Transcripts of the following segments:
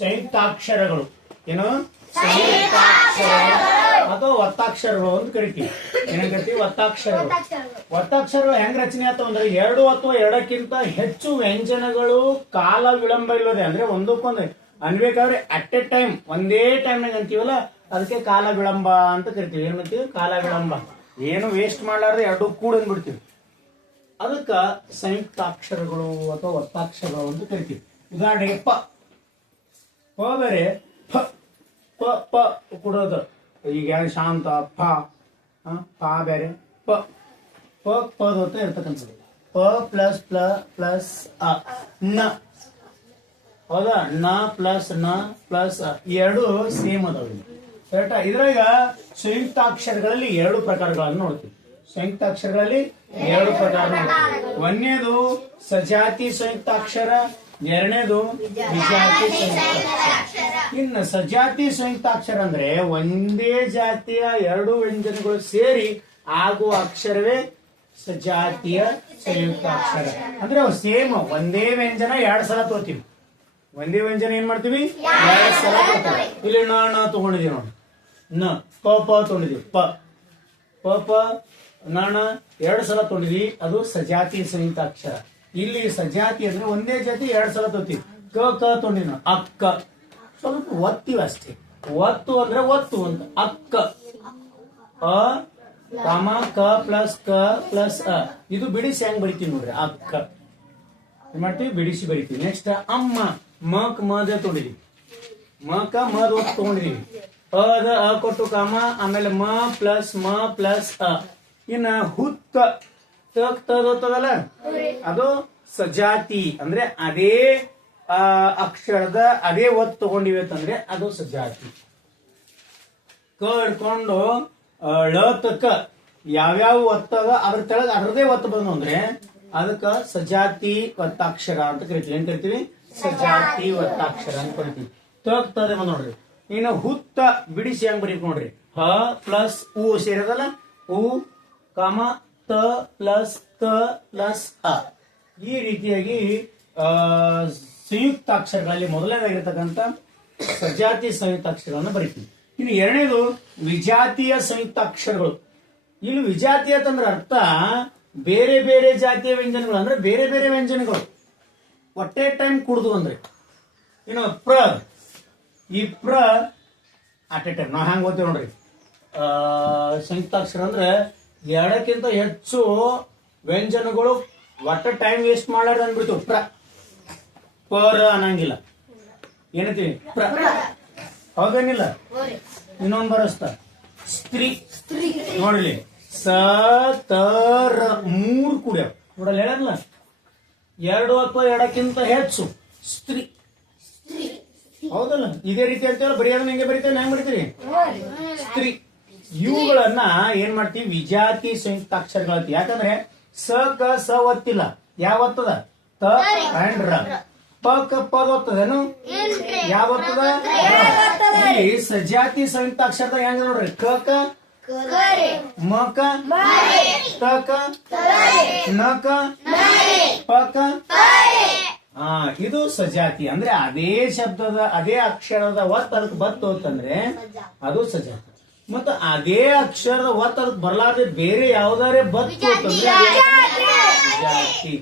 ಸಂಯುಕ್ತಾಕ್ಷರಗಳು. ಏನು ಸಂಯುಕ್ತಾಕ್ಷರಗಳು ಅಥವಾ ಒತ್ತಾಕ್ಷರಗಳು ಅಂತ ಕರಿತೀವಿ. ಏನಂತ ಕರಿತೀವಿ? ಒತ್ತಾಕ್ಷರಗಳು. ಒತ್ತಾಕ್ಷರಗಳು ಹೆಂಗ್ ರಚನೆ ಆಯ್ತು ಅಂದ್ರೆ ಎರಡು ಅಥವಾ ಎರಡಕ್ಕಿಂತ ಹೆಚ್ಚು ವ್ಯಂಜನಗಳು ಕಾಲ ವಿಳಂಬ ಇಲ್ಲದೆ ಅಂದ್ರೆ ಒಂದಕ್ಕೊಂದು ಅನ್ಬೇಕಾದ್ರೆ ಅಟ್ ಎ ಟೈಮ್ ಒಂದೇ ಟೈಮ್ನಾಗ ಅಂತೀವಲ್ಲ ಅದಕ್ಕೆ ಕಾಲ ವಿಳಂಬ ಅಂತ ಕರಿತೀವಿ. ಏನ್ ಮಾಡ್ತೀವಿ? ಕಾಲ ವಿಳಂಬ. ಏನು ವೇಸ್ಟ್ ಮಾಡ್ಲಾರ್ದೆ ಎರಡು ಕೂಡ ಅಂದ್ಬಿಡ್ತೀವಿ. ಅದಕ್ಕ ಸಂಯುಕ್ತಾಕ್ಷರಗಳು ಅಥವಾ ಒತ್ತಾಕ್ಷರಗಳು ಅಂತ ಕರಿತೀವಿ. ಉದಾಹರಣೆಗೆ ಪ ಬೇರೆ ಫ ಪ ಪ ಕೊಡೋದು. ಈಗ ಶಾಂತ ಫ ಪ ಬೇರೆ ಪ ಪ ಪದ ಇರ್ತಕ್ಕಂಥದ್ದು. ಪ ಪ್ಲಸ್ ಪ್ಲಸ್ ಅ ನ. ಹೌದಾ? ನ ಪ್ಲಸ್ ಎರಡು ಸೇಮ್ ಅದಾವ. ಕರೆಕ್ಟಾ? ಇದ್ರಾಗ ಸಂಯುಕ್ತಾಕ್ಷರಗಳಲ್ಲಿ ಎರಡು ಪ್ರಕಾರಗಳನ್ನು ನೋಡ್ತೀವಿ. ಸಂಯುಕ್ತಾಕ್ಷರಗಳಲ್ಲಿ ಎರಡು ಪ್ರಕಾರ ನೋಡ್ತೀವಿ. ಒಂದನೇದು ಸಜಾತಿ ಸಂಯುಕ್ತಾಕ್ಷರ, ಎರಡನೇದು ವಿಜಾತಿ ಸಂಯುಕ್ತಾಕ್ಷರ. ಇನ್ನು ಸಜಾತಿ ಸಂಯುಕ್ತಾಕ್ಷರ ಅಂದ್ರೆ ಒಂದೇ ಜಾತಿಯ ಎರಡು ವ್ಯಂಜನಗಳು ಸೇರಿ ಆಗುವ ಅಕ್ಷರವೇ ಸಜಾತಿಯ ಸಂಯುಕ್ತಾಕ್ಷರ. ಅಂದ್ರೆ ಅವು ಸೇಮ್ ಒಂದೇ ವ್ಯಂಜನ ಎರಡ್ ಸಲ ತಗೋತೀವಿ. ಒಂದೇ ವ್ಯಂಜನ ಏನ್ ಮಾಡ್ತೀವಿ? ಎರಡ್ ಸಲ ತಗೋತೀವಿ. ಇಲ್ಲಿ ನ ತಗೊಂಡಿದೀವಿ ನೋಡಿ. ನ ಪ ತಗೊಂಡಿದೀವಿ. ಪ ಪ ನ ಎರಡು ಸಲ ತಗೊಂಡಿದೀವಿ. ಅದು ಸಜಾತಿ ಸಂಯುಕ್ತಾಕ್ಷರ. ಇಲ್ಲಿ ಸಜಾತಿ ಅಂದ್ರೆ ಒಂದೇ ಜಾತಿ ಎರಡ್ ಸಲ ತಗೋತೀವಿ. ಕ ತಗೊಂಡಿನ ಅಕ್ಕ. ಸ್ವಲ್ಪ ಒತ್ತೀವಿ ಅಷ್ಟೇ. ಒತ್ತು ಅಂದ್ರೆ ಒತ್ತು ಅಂತ. ಅಕ್ಕ ಅ ಕಾಮ ಕ ಪ್ಲಸ್ ಅ. ಇದು ಬಿಡಿಸಿ ಹೆಂಗ್ ಬರಿತೀವಿ ನೋಡ್ರಿ. ಅಕ್ಕ ಏನ್ ಮಾಡ್ತೀವಿ? ಬಿಡಿಸಿ ಬರಿತೀವಿ. ನೆಕ್ಸ್ಟ್ ಅಮ್ಮ. ಮಕ್ ಮದ ತಗೊಂಡಿದೀವಿ. ಮಕ ಮದ್ ಒತ್ತು ತಗೊಂಡಿದೀವಿ. ಅದ ಅ ಕೊಟ್ಟು ಕಾಮ ಆಮೇಲೆ ಮ ಪ್ಲಸ್ ಅ. ಇನ್ನ ಹುತ್ತ ತದಲ್ಲ ಅದು ಸಜಾತಿ ಅಂದ್ರೆ ಅದೇ ಅಕ್ಷರದ ಅದೇ ಒತ್ತು ತಗೊಂಡಿವಿ ಅಂತಂದ್ರೆ ಅದು ಸಜಾತಿ. ಕ ಹಿಡ್ಕೊಂಡು ಳ ತಕ್ಕ ಯಾವ್ಯಾವ ಒತ್ತದ ಅದ್ರ ತೆಳಗ ಅದರದೇ ಒತ್ತು ಬಂದು ಅಂದ್ರೆ ಅದಕ್ಕ ಸಜಾತಿ ಒತ್ತಾಕ್ಷರ ಅಂತ ಕರಿತೀವಿ. ಏನ್ ಕರಿತೀವಿ? ಸಜಾತಿ ಒತ್ತಾಕ್ಷರ ಅಂತ ಕರಿತೀವಿ. ತದ ಬಂದ್ ನೋಡ್ರಿ. ಇನ್ನು ಹುತ್ತ ಬಿಡಿಸಿ ಹೆಂಗ್ ಬರೀಕ್ ನೋಡ್ರಿ. ಹ ಪ್ಲಸ್ ಉ ಸೇರದಲ್ಲ. ಉ ಕಾಮ ತ ಪ್ಲಸ್ ಅ. ಈ ರೀತಿಯಾಗಿ ಸಂಯುಕ್ತಾಕ್ಷರಗಳಲ್ಲಿ ಮೊದಲನೇದಾಗಿರ್ತಕ್ಕಂಥ ಸಜಾತಿ ಸಂಯುಕ್ತಾಕ್ಷರಗಳನ್ನು ಬರೀತೀವಿ. ಇನ್ನು ಎರಡನೇದು ವಿಜಾತಿಯ ಸಂಯುಕ್ತಾಕ್ಷರಗಳು. ಇಲ್ಲಿ ವಿಜಾತಿ ಅಂತಂದ್ರೆ ಅರ್ಥ ಬೇರೆ ಬೇರೆ ಜಾತಿಯ ವ್ಯಂಜನಗಳು ಅಂದ್ರೆ ಬೇರೆ ಬೇರೆ ವ್ಯಂಜನಗಳು ಒಟ್ಟೆ ಟೈಮ್ ಕುಡ್ದು ಅಂದ್ರೆ. ಇನ್ನು ಪ್ರ ಈ ಪ್ರ ಅಟ್ ಎ ಟೈಮ್ ನಾವ್ ಹೆಂಗ್ ಓದ್ತೀವಿ ನೋಡ್ರಿ. ಸಂಯುಕ್ತಾಕ್ಷರ ಅಂದ್ರೆ ಎರಡಕ್ಕಿಂತ ಹೆಚ್ಚು ವ್ಯಂಜನಗಳು ಒಟ್ಟ ಟೈಮ್ ವೇಸ್ಟ್ ಮಾಡ್ಲಾರ್ದು ಅಂದ್ಬಿಡ್ತೀವಿ. ಪರ ಅನ್ನಂಗಿಲ್ಲ. ಏನಂತೀವಿ? ಪ್ರ. ಹೌದೇನಿಲ್ಲ? ಇನ್ನೊಂದು ಬರಸ್ತ ಸ್ತ್ರೀ ನೋಡ್ಲಿ. ಸ ತರ ಮೂರು ಕುಡಿಯವ್ ನೋಡಲ್ಲ ಹೇಳಲ್ಲ. ಎರಡು ಅಥವಾ ಎರಡಕ್ಕಿಂತ ಹೆಚ್ಚು ಸ್ತ್ರೀ. ಹೌದಲ್ಲ? ಇದೇ ರೀತಿ ಅಂತೇಳಿ ಬರೆಯೋದನ್ನ ಹೆಂಗೆ ಬರೀತೇವೆ? ಹೆಂಗ್ ಬರೀತೀವಿ? ಸ್ತ್ರೀ. ಇವುಗಳನ್ನ ಏನ್ ಮಾಡ್ತೀವಿ? ವಿಜಾತಿ ಸಂಯುಕ್ತಾಕ್ಷರಗಳು. ಯಾಕಂದ್ರೆ ಸ ಕ ಸ ಒತ್ತಿಲ್ಲ. ಯಾವ ಒತ್ತದ? ತ ಅಂಡ್ ರ. ಪ ಕ ಪದ ಒತ್ತದೇನು? ಯಾವ ಒತ್ತದ? ಇಲ್ಲಿ ಸಜಾತಿ ಸಂಯುಕ್ತಾಕ್ಷರದ ಹೆಂಗ ನೋಡ್ರಿ. ಕ ಕ ಮ ಕ ತ ಕ ನ ಕ ಪ ಕ. ಇದು ಸಜಾತಿ ಅಂದ್ರೆ ಅದೇ ಶಬ್ದದ ಅದೇ ಅಕ್ಷರದ ಒತ್ತು ಅದಕ್ಕೆ ಬತ್ತು ಅಂತಂದ್ರೆ ಅದು ಸಜಾತಿ. ಮತ್ತು ಅದೇ ಅಕ್ಷರದ ಒತ್ತು ಅದಕ್ಕೆ ಬರ್ಲಾರ್ದೆ ಬೇರೆ ಯಾವ್ದಾರೆ ಬತ್ತು ಅಂತಂದ್ರೆ ಜಾತಿ.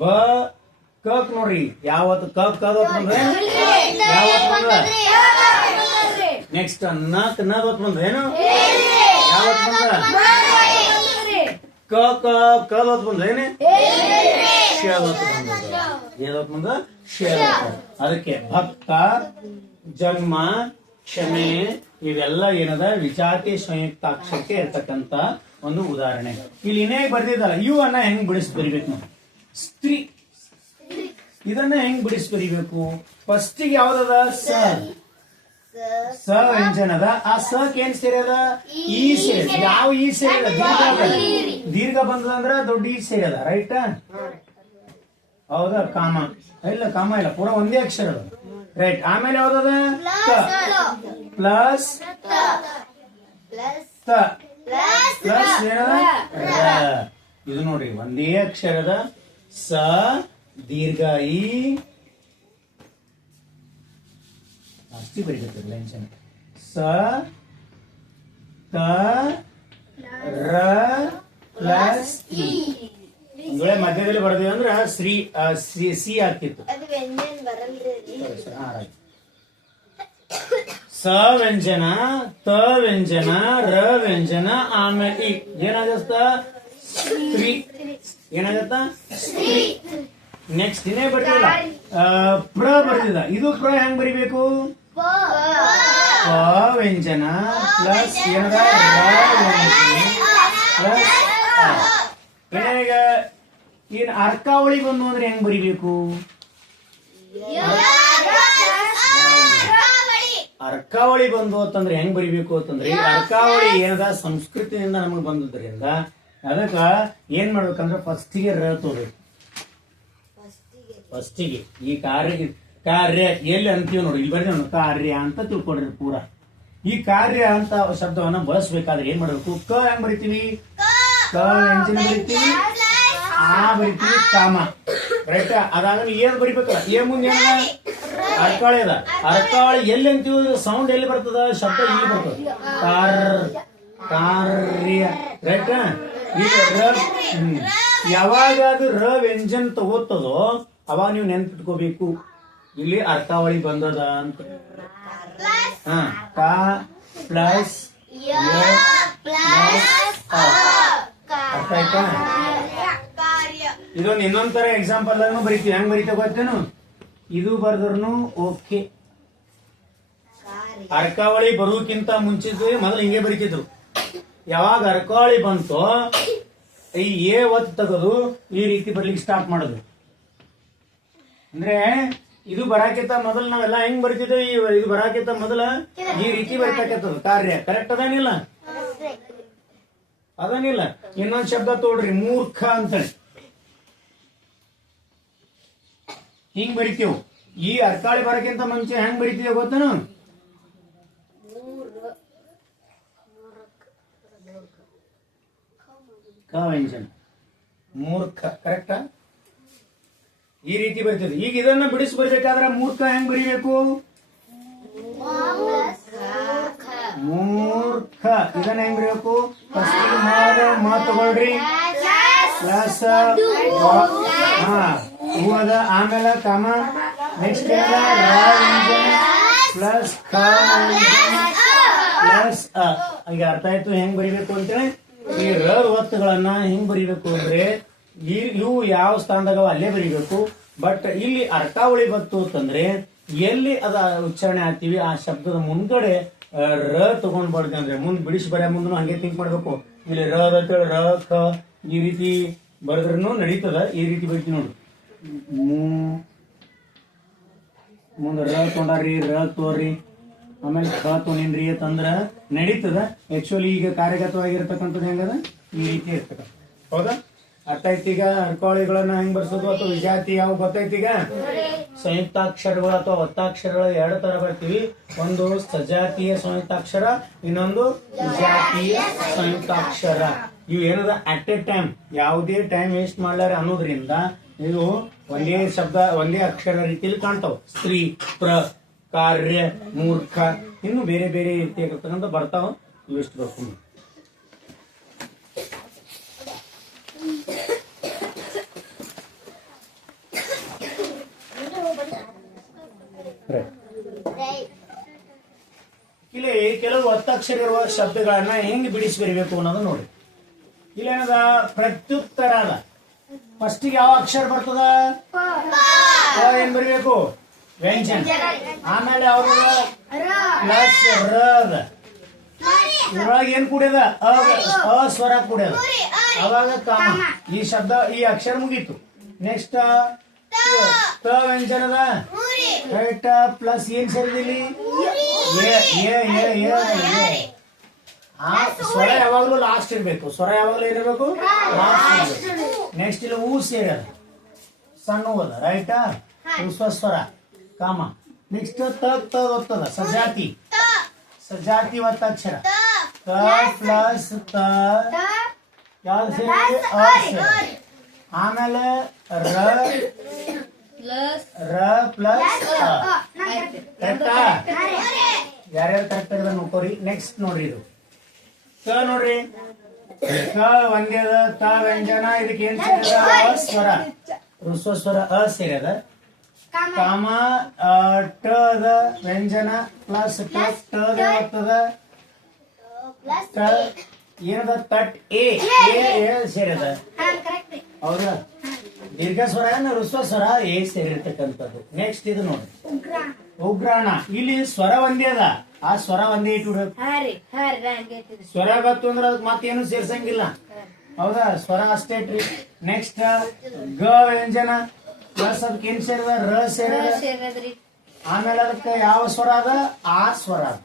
ಬ ಕಕ್ ನೋಡ್ರಿ. ಯಾವತ್ತು ಕದ್ ಒತ್ತು ಬಂದ್ರೆ ಯಾವತ್ತು ಬಂದ? ನೆಕ್ಸ್ಟ್ ನಕ್ ನದ್ ಒತ್ತು ಬಂದ್ರೆ ಏನು? ಯಾವತ್ತು ಬಂದ? ಕದ್ ಒತ್ತು ಬಂದ್ರೆ ಏನು? ಶೇವತ್ತು ಬಂದ. ಏನೊತ್ತು ಬಂದ? ಶೇವತ್ತು. ಅದಕ್ಕೆ ಭಕ್ತ, ಜನ್ಮ, ಕ್ಷಮೆ ಇವೆಲ್ಲ ಏನದ ವಿಜಾತಿ ಸಂಯುಕ್ತಾಕ್ಷರಕ್ಕೆ ಇರ್ತಕ್ಕಂತ ಒಂದು ಉದಾಹರಣೆ. ಇಲ್ಲಿ ಇನ್ನೇ ಬರ್ದಿದ್ದಲ್ಲ. ಇವನ್ನ ಹೆಂಗ್ ಬಿಡಿಸಿ ಬರಿಬೇಕು ನಾವು? ಸ್ತ್ರೀ. ಇದನ್ನ ಹೆಂಗ್ ಬಿಡಿಸಿ ಬರಿಬೇಕು? ಫಸ್ಟಿಗೆ ಯಾವ್ದದ? ಸ. ಸ ವ್ಯಂಜನದ. ಆ ಸಕ್ ಏನ್ ಸೇರದ? ಈ ಸೇರಿದ. ಯಾವ ಈ ಸೇರಿದ? ದೀರ್ಘ ಬಂದದಂದ್ರ ದೊಡ್ಡ ಈ ಸೇರಿದ. ರೈಟ್? ಹೌದಾ? ಕಾಮ ಇಲ್ಲ. ಕಾಮ ಇಲ್ಲ. ಪೂರಾ ಒಂದೇ ಅಕ್ಷರ ಅದ. ರೈಟ್. ಆಮೇಲೆ ಯಾವ್ದದ? ಪ್ಲಸ್ ಪ್ಲಸ್ ಏನದ? ಇದು ನೋಡ್ರಿ ಒಂದೇ ಅಕ್ಷರದ ಸ ದೀರ್ಘ ಈ ಅಷ್ಟಿ ಬರೀಬೇಕು ವ್ಯಂಜನ ಸ ತ ರ ಪ್ಲಸ್ ಇ ಒಂದ್ ವೇಳೆ ಮಧ್ಯದಲ್ಲಿ ಬರ್ದೇವೆ ಅಂದ್ರೆ ಸಿ ಆಗ್ತಿತ್ತು. ಸ ವ್ಯಂಜನ ತ ವ್ಯಂಜನ ರ ವ್ಯಂಜನ ಆಮೇಲೆ ಇ ಏನಾಗತ್ತ ಸ್ತ್ರೀ ಏನಾಗತ್ತ ನೆಕ್ಸ್ಟ್ ಇನ್ನೇ ಬರ್ತಿಲ್ಲ ಪ್ರ ಬರ್ತಿದ ಇದು ಪ್ರ ಹೆಂಗ್ ಬರಿಬೇಕು ಪ ವ್ಯಂಜನ ಪ್ಲಸ್ ಏನದ ಪ್ಲಸ್ ಈಗ ಏನ್ ಅರ್ಕಾವಳಿ ಬಂದು ಅಂದ್ರೆ ಹೆಂಗ್ ಬರಿಬೇಕು ಅರ್ಕಾವಳಿ ಬಂದು ಅಂತಂದ್ರೆ ಹೆಂಗ್ ಬರಿಬೇಕು ಅಂತಂದ್ರೆ ಈ ಅರ್ಕಾವಳಿ ಏನದ ಸಂಸ್ಕೃತಿಯಿಂದ ನಮಗ್ ಬಂದದ್ರಿಂದ ಅದಕ್ಕ ಏನ್ ಮಾಡ್ಬೇಕಂದ್ರೆ ಫಸ್ಟಿಗೆ ರ ತಗೋಬೇಕು. ಫಸ್ಟಿಗೆ ಈ ಕಾರ್ಯ ಎಲ್ಲಿ ಅಂತೀವಿ ನೋಡಿ ಇಲ್ಲಿ ಬರ್ತೀವಿ ಕಾರ್ಯ ಅಂತ ತಿಳ್ಕೊಂಡ್ರಿ ಪೂರ. ಈ ಕಾರ್ಯ ಅಂತ ಶಬ್ದವನ್ನ ಬಳಸ್ಬೇಕಾದ್ರೆ ಏನ್ ಮಾಡ್ಬೇಕು ಕ ಹೆಂಗ್ ಬರಿತೀವಿ ಕ ವ್ಯಂಜನ ಬರಿತೀವಿ ಆ ಬರಿತೀವಿ ಕಾಮ ರೈಟ್. ಅದಾಗ ಏನ್ ಬರಿಬೇಕಲ್ಲ ಏನ್ ಮುಂದೆ ಏನ ಅರ್ಕಾವಳಿ ಅದ ಅರ್ಕಾವಳಿ ಎಲ್ಲಿ ಅಂತೀವಿ ಸೌಂಡ್ ಎಲ್ಲಿ ಬರ್ತದ ಶಬ್ದ ಇಲ್ಲಿ ಬರ್ತದ ಕಾರ್ಯ ರೈಟ್. ಈಗ ಯಾವಾಗ ಅದು ರ ವ್ಯಂಜನ್ ತಗೋತದೋ ಅವಾಗ ನೀವು ನೆನ್ಪಿಟ್ಕೋಬೇಕು ಇಲ್ಲಿ ಅರ್ಕಾವಳಿ ಬಂದದ ಅಂತ. ಕ ಪ್ಲಸ್ ಅರ್ಥ ಆಯ್ತಾ. ಇದೊಂದು ಇನ್ನೊಂದ್ ತರ ಎಕ್ಸಾಂಪಲ್ ಬರೀತೀವಿ ಹೆಂಗ್ ಬರೀತಾ ಗೊತ್ತೇನು ಇದು ಬರ್ದ್ರು ಓಕೆ. ಅರ್ಕಾವಳಿ ಬರುವುಕ್ಕಿಂತ ಮುಂಚಿತ ಮೊದಲು ಹಿಂಗೆ ಬರೀತಿದ್ರು. ಯಾವಾಗ ಅರ್ಕಾವಳಿ ಬಂತು ಈ ಎ ಒತ್ತು ತೆಗೆದು ಈ ರೀತಿ ಬರ್ಲಿಕ್ಕೆ ಸ್ಟಾರ್ಟ್ ಮಾಡೋದು. ಅಂದ್ರೆ ಇದು ಬರಾಕಿಂತ ಮೊದಲು ನಾವೆಲ್ಲ ಹೆಂಗ್ ಬರ್ತಿದ್ವಿ ಇದು ಬರಾಕಿಂತ ಮೊದಲ ಈ ರೀತಿ ಬರ್ತಕ್ಕಂಥದ್ದು ಕಾರ್ಯ ಕರೆಕ್ಟ್ ಅದೇನಿಲ್ಲ ಅದನ್ನಿಲ್ಲ. ಇನ್ನೊಂದ್ ಶಬ್ದ ತೋಡ್ರಿ ಮೂರ್ಖ ಅಂತೇಳಿ ಹಿಂಗ್ ಬರಿತೀವಿ. ಈ ಅರ್ಕಾಳಿ ಬರಕ್ಕಿಂತ ಮುಂಚೆ ಹೆಂಗ್ ಬರಿತೀವಿ ಗೊತ್ತೇನು ಕ ವ್ಯಂಜನ ಮೂರ್ಖ ಕರೆಕ್ಟಾ ಈ ರೀತಿ ಬರ್ತದೆ. ಈಗ ಇದನ್ನ ಬಿಡಿಸಿ ಬರ್ಬೇಕಾದ್ರೆ ಮೂರ್ಖ ಹೆಂಗ್ ಬರಿಬೇಕು ಮೂರ್ಖ ಇದನ್ನ ಹೆಂಗ್ ಬರಿಬೇಕು ಫಸ್ಟ್ ಮ ತಗೊಳ್ರಿ ಪ್ಲಸ್ ಹೂವದ ಆಮೇಲೆ ಕಾಮ ನೆಕ್ಸ್ಟ್ ಪ್ಲಸ್ ಪ್ಲಸ್ ಈಗ ಅರ್ಥ ಆಯ್ತು ಹೆಂಗ್ ಬರಿಬೇಕು ಅಂತೇಳಿ. ಈ ರ ಒತ್ತುಗಳನ್ನ ಹೆಂಗ್ ಬರಿಬೇಕು ಅಂದ್ರೆ ಇವು ಯಾವ ಸ್ಥಾನದಾಗ ಅಲ್ಲೇ ಬರಿಬೇಕು. ಬಟ್ ಇಲ್ಲಿ ಅರ್ಕಾವಳಿ ಬತ್ತು ಅಂತಂದ್ರೆ ಎಲ್ಲಿ ಅದ ಉಚ್ಚಾರಣೆ ಆಗ್ತೀವಿ ಆ ಶಬ್ದದ ಮುಂದ್ಗಡೆ ರ ತಗೊಂಡ್ಬಾರ್ದು ಅಂದ್ರೆ ಮುಂದ್ ಬಿಡಿಸಿ ಬರ ಮುಂದೆ ಹಂಗೆ ಥಿಂಕ್ ಮಾಡ್ಬೇಕು. ಇಲ್ಲಿ ರ ರ ಕ ಈ ರೀತಿ ಬರೆದ್ರೂ ನಡೀತದ. ಈ ರೀತಿ ಬರಿತೀವಿ ನೋಡ್ರಿ ಮುಂದೆ ರ ತೊಗೊಂಡ್ರಿ ರ ತೋರಿ ಆಮೇಲೆ ಕ ತೊಗೊಂಡ್ರಿ ಅಂತಂದ್ರ ನಡೀತದ. ಆಕ್ಚುಲಿ ಈಗ ಕಾರ್ಯಗತವಾಗಿರ್ತಕ್ಕಂಥದ್ದು ಹೆಂಗದ ಈ ರೀತಿ ಇರ್ತಕ್ಕ ಹೌದಾ. ಅರ್ಥ ಆಯ್ತು. ಈಗ ಅರ್ಕಾವಳಿಗಳನ್ನ ಹೆಂಗ್ ಬರ್ಸೋದು ಅಥವಾ ವಿಜಾತಿ ಯಾವ ಗೊತ್ತಾಯ್ತು. ಈಗ ಸಂಯುಕ್ತಾಕ್ಷರಗಳು ಅಥವಾ ಒತ್ತಾಕ್ಷರಗಳು ಎರಡು ತರ ಬರ್ತೀವಿ. ಒಂದು ಸಜಾತೀಯ ಸಂಯುಕ್ತಾಕ್ಷರ ಇನ್ನೊಂದು ವಿಜಾತೀಯ ಸಂಯುಕ್ತಾಕ್ಷರ. ಇವು ಏನದ ಅಟ್ ಎ ಟೈಮ್ ಯಾವುದೇ ಟೈಮ್ ವೇಸ್ಟ್ ಮಾಡ್ಲಾರ ಅನ್ನೋದ್ರಿಂದ ಇವು ಒಂದೇ ಶಬ್ದ ಒಂದೇ ಅಕ್ಷರ ರೀತಿಯಲ್ಲಿ ಕಾಣ್ತಾವ. ಸ್ತ್ರೀ ಪ್ರ ಕಾರ್ಯ ಮೂರ್ಖ ಇನ್ನು ಬೇರೆ ಬೇರೆ ರೀತಿಯಾಗಿರ್ತಕ್ಕಂಥ ಬರ್ತಾವ. ಇವೆಷ್ಟು ಬರ್ಕೊಂಡು ಇಲ್ಲಿ ಕೆಲವು ಒತ್ತಕ್ಷರ ಇರುವ ಶಬ್ದಗಳನ್ನ ಹೆಂಗ್ ಬಿಡಿಸಿ ಬರಿಬೇಕು ಅನ್ನೋದು ನೋಡಿ. ಇಲ್ಲೇನದ ಪ್ರತ್ಯುತ್ತರ ಅದ. ಫಸ್ಟಿಗೆ ಯಾವ ಅಕ್ಷರ ಬರ್ತದ ಏನ್ ಬರಿಬೇಕು ವ್ಯಂಜನ. ಆಮೇಲೆ ಅವ್ರ ಪ್ಲಸ್ ರ ಅದ ಇದ್ರೊಳಗೆ ಏನ್ ಕೂಡ್ಯದ ಅಸ್ವರ ಕೂಡ್ಯದ ಅವಾಗ ಕಾಮ. ಈ ಶಬ್ದ ಈ ಅಕ್ಷರ ಮುಗೀತು. ನೆಕ್ಸ್ಟ್ ತ ವ್ಯಂಜನದ ರೈಟ್ ಪ್ಲಸ್ ಏನ್ ಸೇರಿದಿಲ್ಲಿ ಸ್ವರ ಯಾವಾಗ್ಲೂ ಲಾಸ್ಟ್ ಇರ್ಬೇಕು. ಸ್ವರ ಯಾವಾಗ್ಲೂ ಏನಿರ್ಬೇಕು ಲಾಸ್ಟ್ ಇರ್ಬೇಕು. ನೆಕ್ಸ್ಟ್ ಇಲ್ಲಿ ಹೂ ಸೇರದ ಸಣ್ಣ ಹೂವದ ರೈಟಾ ಸ್ವರ ಕಾಮ. ನೆಕ್ಸ್ಟ್ ತದ ಸಜಾತಿ ಸಜಾತಿ ಒತ್ತಕ್ಷರ ತ ಪ್ಲಸ್ ತ ಯಾವ್ದು ಸೇರಿದೆ ಆಮೇಲೆ ರ ರ ಪ್ಲಸ್ ಕರೆಕ್ಟಾ? ಯಾರ್ಯಾರು ಕರೆಕ್ಟ್ ಅದ ನೋಡ್ಕೋರಿ. ನೆಕ್ಸ್ಟ್ ನೋಡ್ರಿ, ಇದು ಕ ನೋಡ್ರಿ. ಕ ಒಂದೇದ, ತ ವ್ಯಂಜನ, ಇದಕ್ಕೆ ಏನ್ ಸೇರದ? ಅಸ್ವರ, ಹ್ರಸ್ವ ಸ್ವರ ಅ ಸೇರದ. ಕಾಮ ಟ ದ ವ್ಯಂಜನ ಪ್ಲಸ್ ಟ ದ ಒತ್ತದ ಟ ಏನದ? ತಟ್ ಎ ಸೇರದ. ಹೌದಾ? ದೀರ್ಘ ಸ್ವರ ಹ್ರಸ್ವ ಸ್ವರ ಎ ಸೇರಿರ್ತಕ್ಕಂಥದ್ದು. ನೆಕ್ಸ್ಟ್ ಇದು ನೋಡಿ, ಉಗ್ರಾಣ. ಇಲ್ಲಿ ಸ್ವರ ಒಂದೇ ಅದ, ಆ ಸ್ವರ ಒಂದೇ ಇಟ್ಬಿಡ್ಬೇಕು. ಸ್ವರ ಬತ್ತು ಅಂದ್ರೆ ಅದಕ್ಕೆ ಮತ್ತೇನು ಸೇರ್ಸಂಗಿಲ್ಲ. ಹೌದಾ? ಸ್ವರ ಅಷ್ಟೇ ಇಟ್ರಿ. ನೆಕ್ಸ್ಟ್ ಗ ವ್ಯಂಜನ ಪ್ಲಸ್ ಅದಕ್ಕೆ ಏನ್ ಸೇರದ? ರ ಸೇರದ. ಆಮೇಲೆ ಅದಕ್ಕೆ ಯಾವ ಸ್ವರ ಅದ? ಆ ಸ್ವರ ಅದ.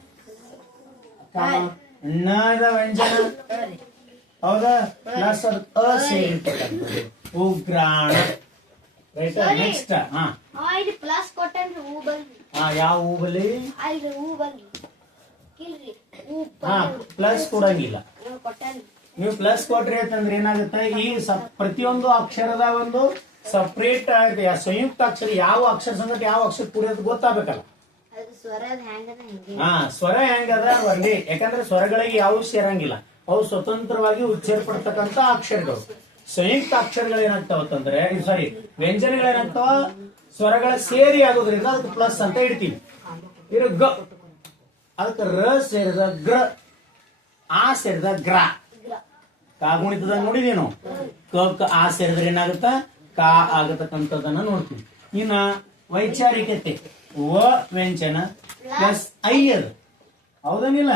ನ ದ ವ್ಯಂಜನ, ಹೌದಾ? ಪ್ಲಸ್ ಅದಕ್ಕೆ ಅ ಸೇರಿರ್ತಕ್ಕಂಥದ್ದು ಉಗ್ರಾಣ. ರೈಟ್? ನೆಕ್ಸ್ಟ್ ಯಾವ ಹೂ ಬಲಿ? ಪ್ಲಸ್ ಕೊಡಂಗಿಲ್ಲ. ನೀವು ಪ್ಲಸ್ ಕೊಟ್ರಿ ಅಂತಂದ್ರೆ ಏನಾಗುತ್ತೆ? ಈ ಪ್ರತಿಯೊಂದು ಅಕ್ಷರದ ಒಂದು ಸಪ್ರೇಟ್ ಸಂಯುಕ್ತ ಅಕ್ಷರ ಯಾವ ಅಕ್ಷರ ಸಂಗತಿ ಯಾವ ಅಕ್ಷರ ಕೂಡಿರೋದು ಗೊತ್ತಾಗಬೇಕಲ್ಲ. ಸ್ವರ ಹೆಂಗದ ಒಂದೇ, ಯಾಕಂದ್ರೆ ಸ್ವರಗಳಿಗೆ ಯಾವ ಸೇರಂಗಿಲ್ಲ, ಅವು ಸ್ವತಂತ್ರವಾಗಿ ಉಚ್ಚರಿಪಡ್ತಕ್ಕಂತ ಅಕ್ಷರಗಳು. ಸಂಯುಕ್ತ ಅಕ್ಷರಗಳು ಏನಾಗ್ತಾವತ್ತಂದ್ರೆ, ಸಾರಿ, ವ್ಯಂಜನಗಳೇನಾಗ್ತಾವ ಸ್ವರಗಳ ಸೇರಿ ಆಗೋದ್ರಿಂದ ಅದಕ್ಕೆ ಪ್ಲಸ್ ಅಂತ ಇಡ್ತೀವಿ. ಇರೋ ಗ, ಅದಕ್ಕೆ ರ ಸೇರಿದ ಗ್ರ, ಆ ಸೇರಿದ ಗ್ರ. ಕಾಗುಣಿತದಾಗ ನೋಡಿದೇನು? ಕ ಆ ಸೇರಿದ್ರೆ ಏನಾಗುತ್ತ? ಕಾ ಆಗತಕ್ಕಂಥದ್ದನ್ನ ನೋಡ್ತೀವಿ. ಇನ್ನ ವೈಚಾರಿಕತೆ, ವ ವ್ಯಂಜನ ಪ್ಲಸ್ ಐ ಅದು. ಹೌದನಿಲ್ಲ?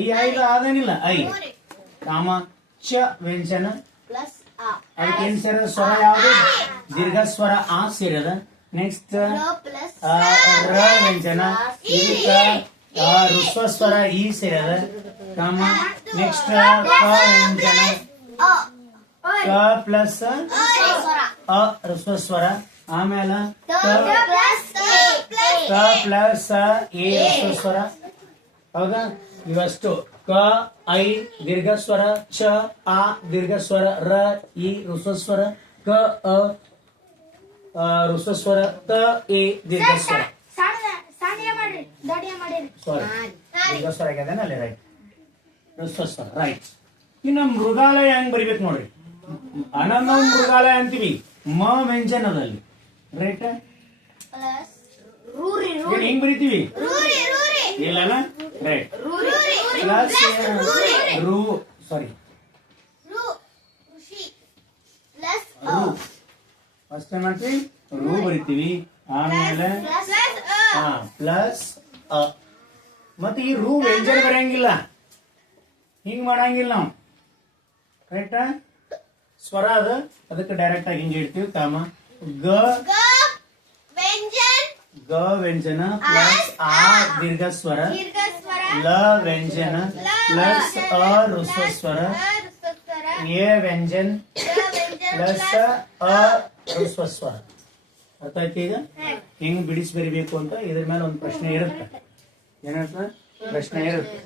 ಐ ಇಲ್ಲ ಆದನಿಲ್ಲ? ಐ ಕಾಮ ಚ ವ್ಯಂಜನ ಅದಕ್ಕೆ ಏನ್ ಸೇರದ? ಸ್ವರ ಯಾವುದು? ದೀರ್ಘ ಸ್ವರ ಆ ಸೇರದ. ನೆಕ್ಸ್ಟ್ ರ ವ್ಯಂಜನ, ಇದಕ್ಕ ಹ್ರಸ್ವ ಸ್ವರ ಈ ಸೇರದ. ಕಾಮ ನೆಕ್ಸ್ಟ್ ಕ ವ್ಯಂಜನ, ಕ ಪ್ಲಸ್ ಅ ಹ್ರಸ್ವ ಸ್ವರ. ಆಮೇಲೆ ಕ ಪ್ಲಸ್ ಎ ಹ್ರಸ್ವ ಸ್ವರ. ಹೌದಾ? ಇವಷ್ಟು ಕ ಐ ದೀರ್ಘ ಸ್ವರ, ಚ ಆ ದೀರ್ಘ ಸ್ವರ, ರ ಈ ಹ್ರಸ್ವ ಸ್ವರ, ಕ ಅ ಹ್ರಸ್ವ ಸ್ವರ, ತ ಎ ದೀರ್ಘ ಸ್ವರ. ಸಾರಿ, ದೀರ್ಘ ಸ್ವರ ಆಗ್ಯದ ಅಲ್ಲಿ. ರೈಟ್, ಹ್ರಸ್ವ ಸ್ವರ. ರೈಟ್. ಇನ್ನು ಮೃಗಾಲಯ ಹೆಂಗ್ ಬರಿಬೇಕು ನೋಡ್ರಿ. ಅನನ್ನ ಮೃಗಾಲಯ ಅಂತೀವಿ ಮ ವ್ಯಂಜನದಲ್ಲಿ. ರೈಟ್? ಹೆಂಗ್ ಬರಿತೀವಿ? ಇಲ್ಲನ? ರೈಟ್. ಪ್ಲಸ್ ರು, ಸಾರಿ, ಫಸ್ಟ್ ಏನ್ ಮಾಡ್ತೀವಿ? ರು ಬರಿತೀವಿ. ಆಮೇಲೆ ಪ್ಲಸ್ ಅ. ಮತ್ತೆ ಈ ರು ವ್ಯಂಜನ ಬರೆಯಂಗಿಲ್ಲ, ಹಿಂಗ್ ಮಾಡಂಗಿಲ್ಲ ನಾವು. ಕರೆಕ್ಟಾ? ಸ್ವರ ಅದ, ಅದಕ್ಕೆ ಡೈರೆಕ್ಟ್ ಆಗಿ ಹಿಂಗೆ ಇಡ್ತೀವಿ. ಕಾಮ ಗ ವ್ಯಂಜನ ಪ್ಲಸ್ ಆ ದೀರ್ಘ ಸ್ವರ, ಲ ವ್ಯಂಜನ ಪ್ಲಸ್ ಅ ಹ್ರಸ್ವ ಸ್ವರ, ಎ ವ್ಯಂಜನ್ ಪ್ಲಸ್ ಅ ಹ್ರಸ್ವ ಸ್ವರ. ಅರ್ಥ ಆಯ್ತು? ಈಗ ಹೆಂಗ್ ಬಿಡಿಸಿ ಬರಿಬೇಕು ಅಂತ ಇದ್ರ ಮೇಲೆ ಒಂದು ಪ್ರಶ್ನೆ ಇರುತ್ತೆ. ಏನಂತ ಪ್ರಶ್ನೆ ಇರುತ್ತೆ?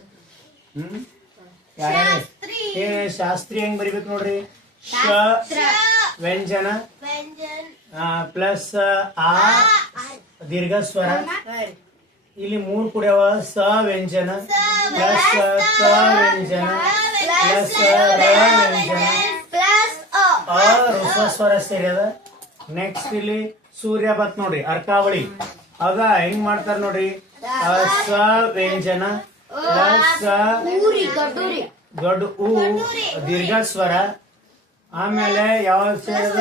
ಶಾಸ್ತ್ರಿ ಹೆಂಗ್ ಬರಿಬೇಕು ನೋಡ್ರಿ. ಶ ವ್ಯಂಜನ ಪ್ಲಸ್ ಆ ದೀರ್ಘ ಸ್ವರ. ಇಲ್ಲಿ 3 ಕುಡಿಯವ. ಸ ವ್ಯಂಜನ ಪ್ಲಸ್ ಕ ವ್ಯಂಜನ ಪ್ಲಸ್ ರ ವ್ಯಂಜನ ಅ ಹ್ರಸ್ವ ಸ್ವರ ಸೇರಿದ. ನೆಕ್ಸ್ಟ್ ಇಲ್ಲಿ ಸೂರ್ಯ ಬತ್ ನೋಡ್ರಿ, ಅರ್ಕಾವಳಿ. ಆಗ ಹೆಂಗ್ ಮಾಡ್ತಾರ ನೋಡ್ರಿ. ಸ ವ್ಯಂಜನ ಪ್ಲಸ್ ದೊಡ್ಡ ಉ ದೀರ್ಘ ಸ್ವರ. ಆಮೇಲೆ ಯಾವ ಸೇರಿದ?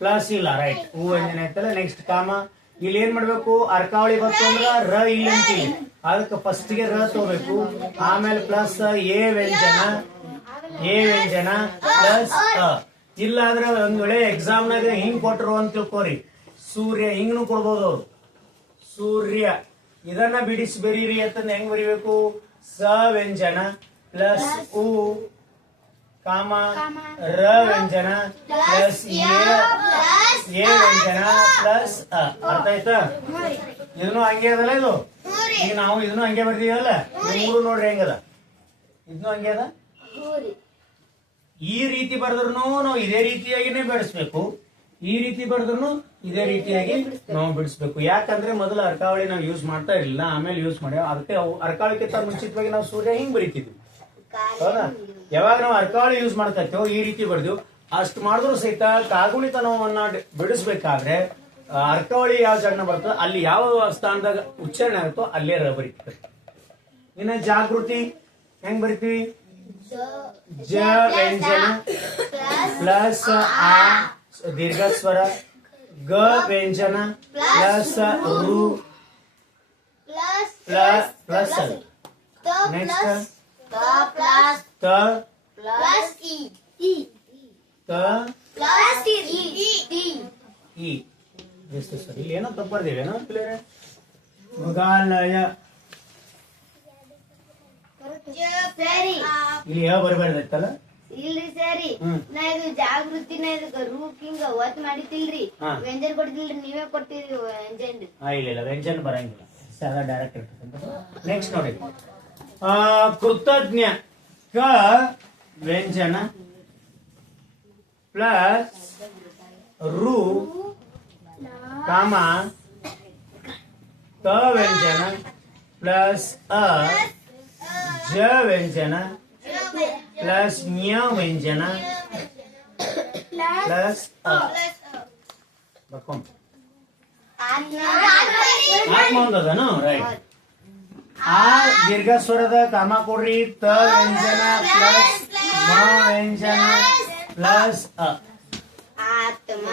ಪ್ಲಸ್ ಇಲ್ಲ. ರೈಟ್, ಹೂ ವ್ಯಂಜನ ಐತಲ್ಲ. ನೆಕ್ಸ್ಟ್ ಕಾಮ. ಇಲ್ಲಿ ಏನ್ ಮಾಡ್ಬೇಕು? ಅರ್ಕಾವಳಿ ಬತ್ತು ಅಂದ್ರ ರ ಇಲ್ಲಿ ಅಂತೀವಿ, ಅದಕ್ಕೆ ಫಸ್ಟ್ ಗೆ ರ ತಗೋಬೇಕು. ಆಮೇಲೆ ಪ್ಲಸ್ ಎ ವ್ಯಂಜನ ಪ್ಲಸ್ ಅ. ಇಲ್ಲ ಆದ್ರೆ ಒಂದ್ ವೇಳೆ ಎಕ್ಸಾಮ್ ನಾಗ ಹಿಂಗ್ ಕೊಟ್ರು ಅಂತ ತಿಳ್ಕೋರಿ. ಸೂರ್ಯ ಹಿಂಗ್ನು ಕೊಡ್ಬೋದು ಅವ್ರು. ಸೂರ್ಯ ಇದನ್ನ ಬಿಡಿಸಿ ಬರೀರಿ ಅಂತಂದ್ ಹೆಂಗ್ ಬರಿಬೇಕು? ಸ ವ್ಯಂಜನ ಪ್ಲಸ್ ಉ ಕಾಮ ರ ವ್ಯಂಜನ ಪ್ಲಸ್ ಎ ವ್ಯಂಜನ ಪ್ಲಸ್ ಅ. ಅರ್ಥ ಆಯ್ತಾ? ಇದನ್ನು ಹಂಗೆ ಅದಲ್ಲ ಇದು. ಈಗ ನಾವು ಇದನ್ನು ಹಂಗೆ ಬರ್ತೀವಲ್ಲ, ಮೂರು ನೋಡ್ರಿ ಹೆಂಗದ. ಇದನ್ನು ಹಂಗೆ ಅದ. ಈ ರೀತಿ ಬರೆದ್ರು ನಾವು ಇದೇ ರೀತಿಯಾಗಿನೇ ಬೆಳೆಸ್ಬೇಕು. ಈ ರೀತಿ ಬರೆದ್ರು ಇದೇ ರೀತಿಯಾಗಿ ನಾವು ಬಿಡಿಸ್ಬೇಕು. ಯಾಕಂದ್ರೆ ಮೊದಲು ಅರ್ಕಾವಳಿ ನಾವು ಯೂಸ್ ಮಾಡ್ತಾ ಇರಲಿಲ್ಲ, ಆಮೇಲೆ ಯೂಸ್ ಮಾಡಿ. ಅದಕ್ಕೆ ಅರ್ಕಾವಳಿಗಿಂತ ಮುಂಚಿತವಾಗಿ ನಾವು ಸೂರ್ಯ ಹಿಂಗ್ ಬರೀತಿದ್ವಿ, ಹೌದಾ? ಯಾವಾಗ ನಾವು ಅರ್ಕಾವಳಿ ಯೂಸ್ ಮಾಡ್ತಾ ಇರ್ತೇವೋ ಈ ರೀತಿ ಬರ್ದು ಅಷ್ಟು ಮಾಡಿದ್ರು ಸಹಿತ ಕಾಗುಣಿತನವನ್ನ ಬಿಡಿಸ್ಬೇಕಾದ್ರೆ ಅರ್ಕಾವಳಿ ಯಾವ ಜಾಗನ ಬರ್ತದೆ ಅಲ್ಲಿ ಯಾವ ಸ್ಥಾನದಾಗ ಉಚ್ಚಾರಣೆ ಆಗುತ್ತೋ ಅಲ್ಲೇ ರ ಬರೀತದೆ. ಇನ್ನ ಜಾಗೃತಿ ಹೆಂಗ್ ಬರಿತೀವಿ? ಜ ವ್ಯಂಜನ ಪ್ಲಸ್ ಆ ದೀರ್ಘ ಸ್ವರ, ಗ ವ್ಯಂಜನ ಪ್ಲಸ್ ರು ಪ್ಲಸ್ ಅಲ್. ನೆಕ್ಸ್ಟ್ ತ ಇ. ಎಷ್ಟು ಸರಿ ಇಲ್ಲಿ ಏನೋ ತಪ್ಪು ಬರ್ದೇವೇನೋ ಮೃಗಾಲಯ, ಇಲ್ಲಿ ಯಾವ ಬರಬಾರ್ದೈತಲ್ಲ? ಇಲ್ರಿ ಸರಿ, ನಾ ಇದು ಜಾಗೃತಿನ ಇದಕ್ಕೆ ರೂಕ್ ಹಿಂಗ ಒತ್ ಮಾಡಿತಿಲ್ರಿ, ವ್ಯಂಜನ್ ಕೊಡ್ತಿಲ್ರಿ, ನೀವೇ ಕೊಟ್ಟಿರಿ ವ್ಯಂಜನ್. ಇಲ್ಲ ವ್ಯಂಜನ್ ಬರಂಗಿಲ್ಲ, ಸಾದಾ ಡೈರೆಕ್ಟ್ ಇರ್ತದೆ. ನೆಕ್ಸ್ಟ್ ನೋಡಿ, ಕೃತಜ್ಞ ಕ ವ್ಯಂಜನ ಪ್ಲಸ್ ರು ಕಾಮ ತ ವ್ಯಂಜನ ಪ್ಲಸ್ ಅ ಜ ವ್ಯಂಜನ ಪ್ಲಸ್ ನ್ಯ ವ್ಯಂಜನ ಪ್ಲಸ್ ಅ. ಬರ್ಕೊಂಡ್ ಆತ್ಮ ಒಂದದನು ರೈಟ್. ಆ ದೀರ್ಘ ಸ್ವರದ ಕಾಮ ಕೊಡ್ರಿ, ತ ವ್ಯಂಜನ ಪ್ಲಸ್ ಮ ವ್ಯಂಜನ ಪ್ಲಸ್ ಅ. ಆತ್ಮ